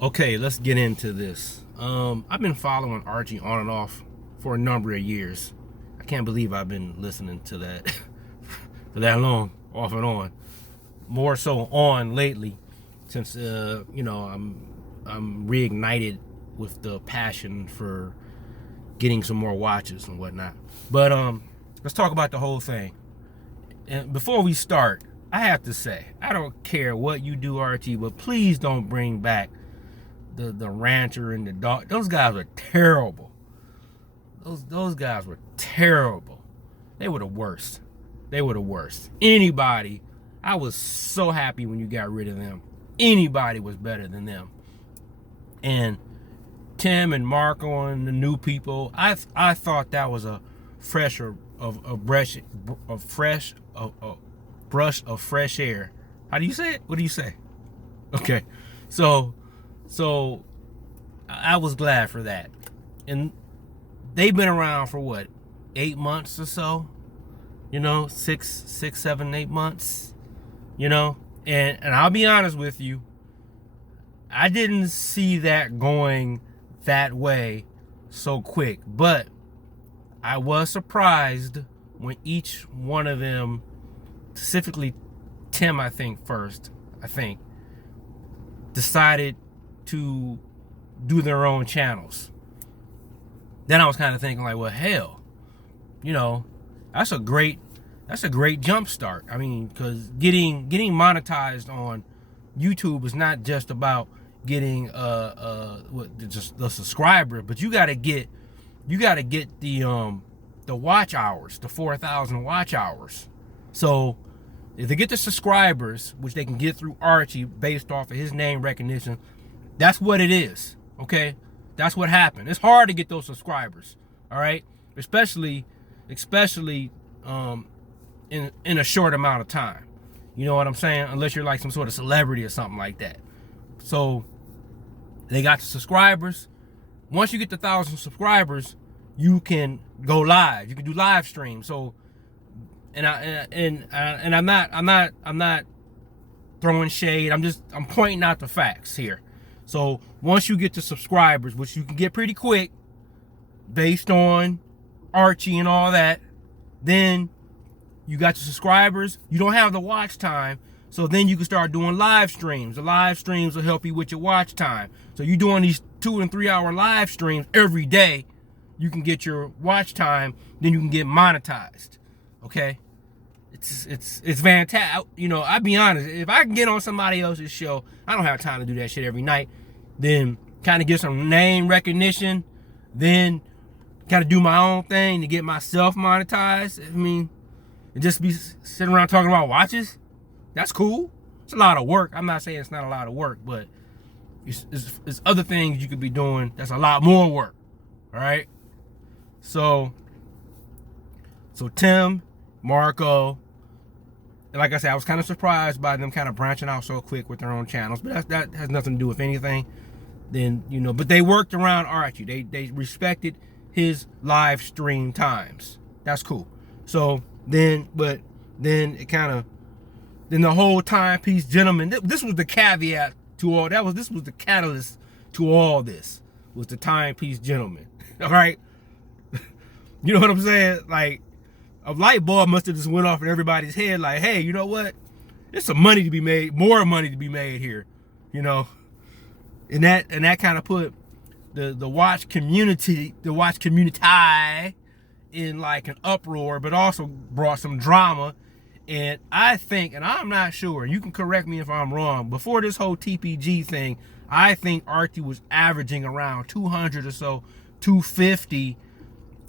Okay, let's get into this. I've been following Archie on and off for a number of years. I can't believe I've been listening to that for that long, off and on. More so on lately, since I'm reignited with the passion for getting some more watches and whatnot. But let's talk about the whole thing. And before we start, I have to say, I don't care what you do, Archie, but please don't bring back the rancher and the dog. Those guys were terrible. Those guys were terrible. They were the worst. They were the worst. Anybody, I was so happy when you got rid of them. Anybody was better than them. And Tim and Marco and the new people, I thought that was a brush of fresh air. How do you say it? What do you say? Okay, so I was glad for that. And they've been around for what, 8 months or so? You know, 7, 8 months. You know, and I'll be honest with you, I didn't see that going that way so quick, but I was surprised when each one of them, specifically Tim, decided to do their own channels. Then I was kind of thinking like, well, hell, you know, that's a great jump start. I mean, because getting monetized on YouTube is not just about getting just the subscriber, but you got to get the watch hours, the 4,000 watch hours. So if they get the subscribers, which they can get through Archie based off of his name recognition, that's what it is. Okay, that's what happened. It's hard to get those subscribers. All right, especially in a short amount of time. You know what I'm saying? Unless you're like some sort of celebrity or something like that. So they got the subscribers. Once you get the 1,000 subscribers, you can go live. You can do live streams. So, and I'm not throwing shade. I'm pointing out the facts here. So once you get the subscribers, which you can get pretty quick, based on Archie and all that, then you got your subscribers. You don't have the watch time. So then you can start doing live streams. The live streams will help you with your watch time. So you're doing these 2 and 3 hour live streams every day. You can get your watch time. Then you can get monetized. Okay, it's fantastic. You know, I'll be honest. If I can get on somebody else's show, I don't have time to do that shit every night. Then kind of get some name recognition. Then kind of do my own thing to get myself monetized. I mean, and just be sitting around talking about watches. That's cool. It's a lot of work. I'm not saying it's not a lot of work, but it's other things you could be doing that's a lot more work. All right. So Tim, Marco, and like I said, I was kind of surprised by them kind of branching out so quick with their own channels, but that has nothing to do with anything. Then, you know, but they worked around Archie. They respected his live stream times. That's cool. So then the whole timepiece gentleman, this was the caveat to all that. This was the catalyst to all this, was the timepiece gentleman. All right, you know what I'm saying? Like, a light bulb must have just went off in everybody's head. Like, hey, you know what? There's some money to be made, more money to be made here. You know, and that kind of put the watch community in like an uproar, but also brought some drama. And I think, and I'm not sure, you can correct me if I'm wrong, before this whole TPG thing, I think Archie was averaging around 200 or so, 250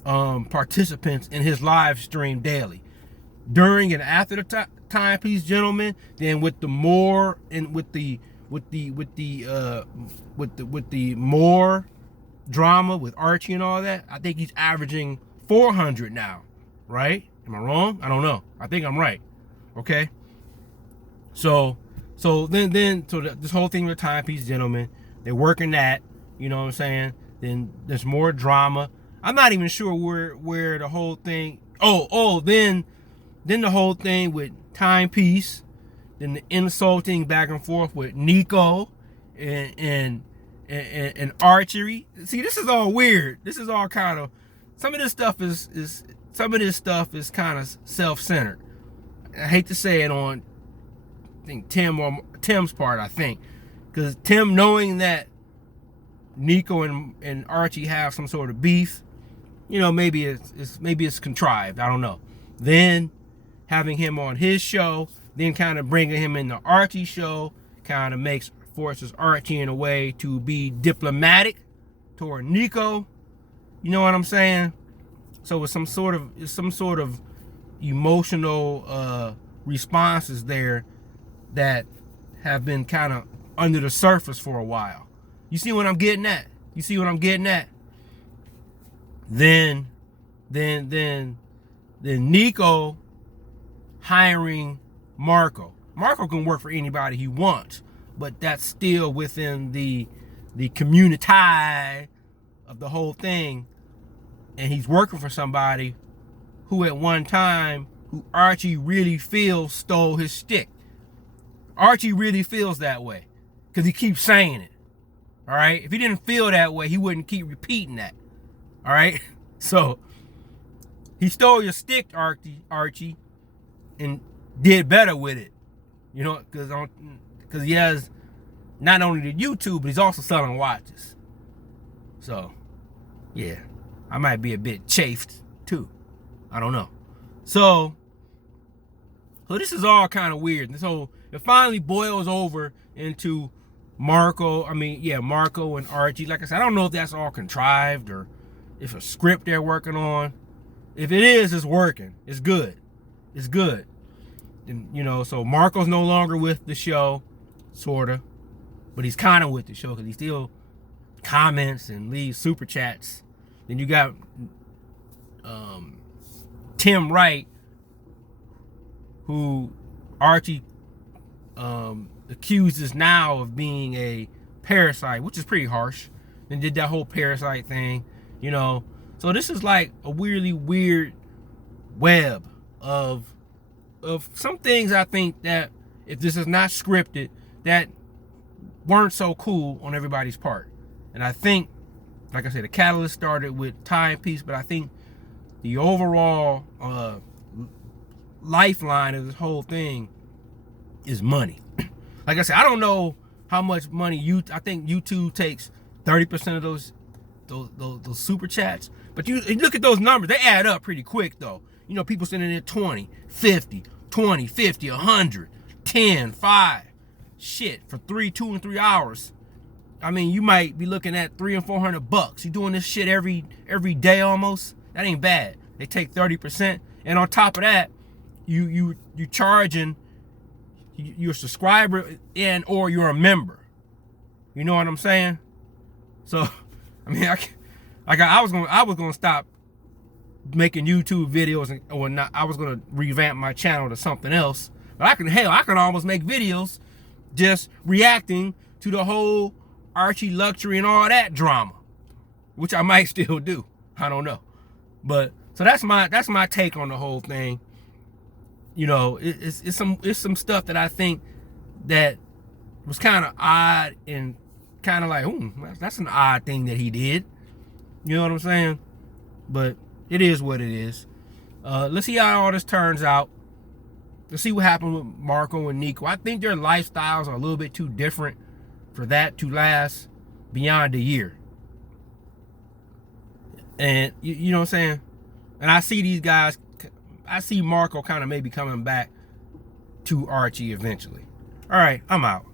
participants in his live stream daily. During and after the timepiece gentleman, then with the more and with the more drama with Archie and all that, I think he's averaging 400 now, right? Am I wrong? I don't know. I think I'm right. Okay. So this whole thing with the timepiece gentleman, they're working that, you know what I'm saying? Then there's more drama. I'm not even sure where the whole thing. Then the whole thing with timepiece, then the insulting back and forth with Nico and and archery. See, this is all weird. This is all kind of, some of this stuff is kind of self-centered. I hate to say it on, I think Tim's part, I think, because Tim, knowing that Nico and Archie have some sort of beef, maybe it's contrived. I don't know. Then having him on his show, then kind of bringing him in the Archie show, kind of forces Archie in a way to be diplomatic toward Nico. You know what I'm saying? So it's some sort of emotional responses there that have been kind of under the surface for a while. You see what I'm getting at? Then Nico hiring Marco. Marco can work for anybody he wants, but that's still within the community of the whole thing. And he's working for somebody who at one time, who Archie really feels stole his stick. Archie really feels that way because he keeps saying it. All right? If he didn't feel that way, he wouldn't keep repeating that. All right? So he stole your stick, Archie, and did better with it. Because he has not only the YouTube, but he's also selling watches. So, yeah, I might be a bit chafed too. I don't know. So this is all kind of weird. So it finally boils over into Marco and Archie. Like I said, I don't know if that's all contrived or if a script they're working on. If it is, it's working. It's good. It's good. And, so Marco's no longer with the show, sort of. But he's kind of with the show because he still comments and leaves super chats. Then you got Tim Wright, who Archie accuses now of being a parasite, which is pretty harsh. Then did that whole parasite thing, So this is like a really weird web of some things I think that if this is not scripted, that weren't so cool on everybody's part. And I think, like I said, the catalyst started with Timepiece, but I think the overall lifeline of this whole thing is money. Like I said, I don't know how much money I think YouTube takes 30% of those super chats. But you look at those numbers, they add up pretty quick though. People sending in 20, 50, 20, 50, 100, 10, 5. Shit, for 2 and 3 hours. I mean, you might be looking at $300 and $400. You doing this shit every day almost. That ain't bad. They take 30%, and on top of that, you charging your subscriber or you're a member. You know what I'm saying? So, I mean, I was gonna stop making YouTube videos or not. I was gonna revamp my channel to something else. But I can almost make videos just reacting to the whole Archie luxury and all that drama, which I might still do. I don't know. But so that's my take on the whole thing. It's some stuff that I think that was kind of odd and kind of like, that's an odd thing that he did. You know what I'm saying? But it is what it is. Let's see how all this turns out. Let's see what happened with Marco and Nico. I think their lifestyles are a little bit too different for that to last beyond a year. And you know what I'm saying? And I see these guys, I see Marco kind of maybe coming back to Archie eventually. All right, I'm out.